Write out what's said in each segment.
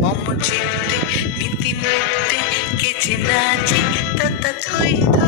মম চিত্তে নীতি নৃত্যে কেচে নাচে তাতা থই থই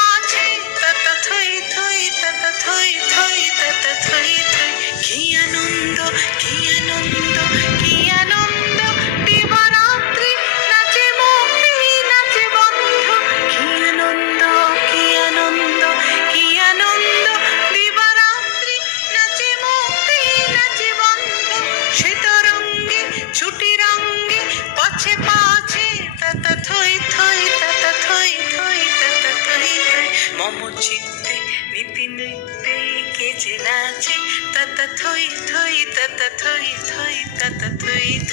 আনন্দ কি আনন্দ কি আনন্দ দিবারাত্রি নাচে নাচে তাতা থই থই তাতা থই থই তাতা থই থই